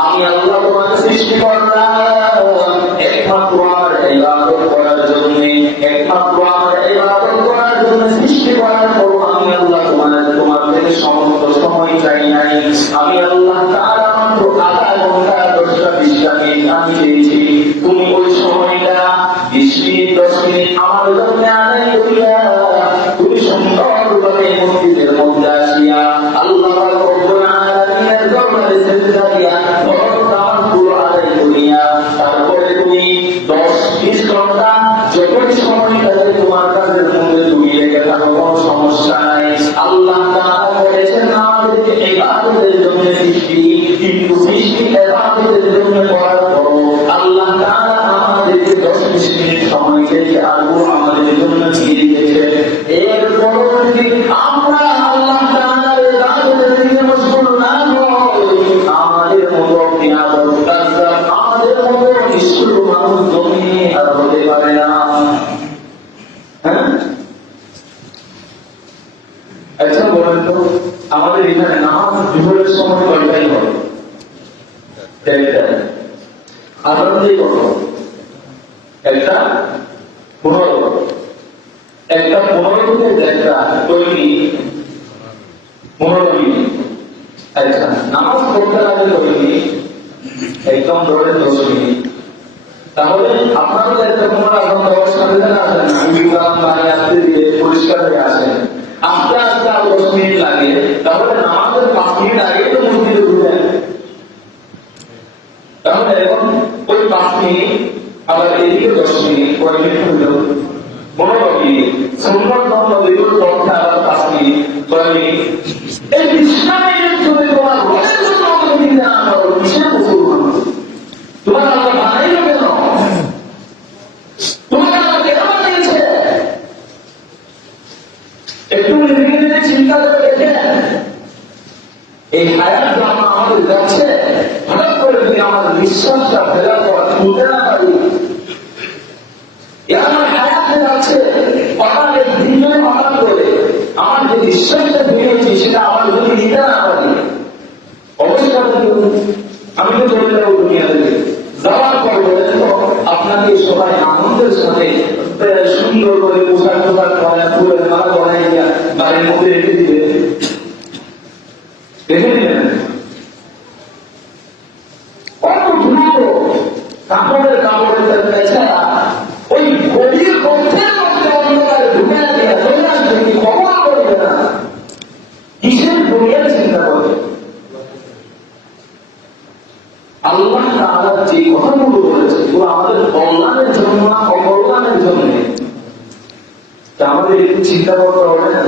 আমি আল্লাহ তোমাকে সৃষ্টি করলাম একমাত্র আমার ইবাদত করার জন্য, একমাত্র আমার ইবাদত করার জন্য সৃষ্টি করার পর আমি আল্লাহ তোমার থেকে সমস্ত সময় চাই নাই। আমি আল্লাহ তাআলা মাত্র আধা ঘন্টা 10টা 20টা মিনিট আমি দিয়েছি। তুমি ওই সময়টা 20 মিনিট 10 মিনিট আমার জন্য আদায় করিয়া তুমি সুন্দরভাবে মসজিদের মধ্যে আসিয়া আল্লাহ রাব্বুল আলামিনের দরবারে সিজদা দিয়া পুরো আদায় করিয়া তারপরে তুমি 10-20 ঘন্টা যতই সময় লাগে তোমার কাজের মধ্যে তুমি লেগে থাকো, কোনো সমস্যা নাই। আল্লাহ তাআলা বলেছেন আমাদেরকে ইবাদতের জন্য সৃষ্টি, কিন্তু সৃষ্টি ইবাদতের জন্য করার পর আল্লাহ তাআলা আমাদেরকে 10-20 মিনিট সময় দিয়ে আরো আমাদের জন্য দিয়ে দিয়েছে। এরপর যদি আমরা আল্লাহ তাআলার ইবাদতের দিকে মশগুল না হই, আমাদের মতো বিনাদর কাজা, আমাদের মতো নিষ্ঠুর মানুষ জমিনে আর হতে পারে না। হ্যাঁ, আচ্ছা বলেন তো, আমাদের এখানে নামাজ দুপুরের সময় কয়টাই হবে? আনন্দই কত? একটা 15, একটা 15 থেকে একটা তৈরি 15 মিনিট। আচ্ছা, নামাজ পড়তে লাগে তৈরি একদম ধরে 10 মিনিট। তাহলে আপনারা একটা 15 ঘন্টা সাথে আসেন, আমি আসতে দিয়ে পরিষ্কার হয়ে আসেন, আস্তে আস্তে আর 10 মিনিট লাগে। তাহলে নামাজের 5 মিনিট আগে তো মসজিদে ঢুকেন। তাহলে এখন ওই 5 মিনিট আবার এদিকে 10 মিনিট, কয় মিনিট হইল? 15 মিনিট। সুন্নাত ধর্ম যেগুলো পড়তে আবার 5 মিনিট, 6 মিনিট। এই বিশ্রামের জন্য তোমার রোজের জন্য তুমি না করো, কিসের মুসলমান? তোমার আল্লাহ বানাইল কেন? তোমার আল্লাহ কেন বানিয়েছে? একটু নিজেকে চিন্তা করে দেখেন। এই হায়াত জামা আমাদের যাচ্ছে, হঠাৎ করে যদি আমার বিশ্বাসটা ফেরার করা তুলতে না পারি, আমার হায়াত যাচ্ছে হঠাৎ দিনে হঠাৎ করে আমার যে বিশ্বাসটা দিয়েছি সেটা আমার যদি নিতে না পারি, অবশ্যই আমি তো চলে যাবো দুনিয়া থেকে। যাওয়ার পর বলেন তো আপনাকে সবাই আনন্দের সাথে সুন্দর করে পোশাক টোশাক করা, ফুলের মালা বানাই দিয়া বাড়ির মধ্যে রেখে দিবে, রেখে দিবেন। কত দ্রুত কাপড়ের পেছাড়া ওই গভীর মধ্যের মধ্যে অন্ধকারে ঢুকে দিয়া চলে আসবে, কি খবর করবে না, কিসের দুনিয়ার চিন্তা করবে? আল্লাহ তাআলা যে কথাগুলো বলেছে এগুলো আমাদের কল্যাণের জন্য না অকল্যাণের জন্য, আমাদের একটু চিন্তা করতে হবে না।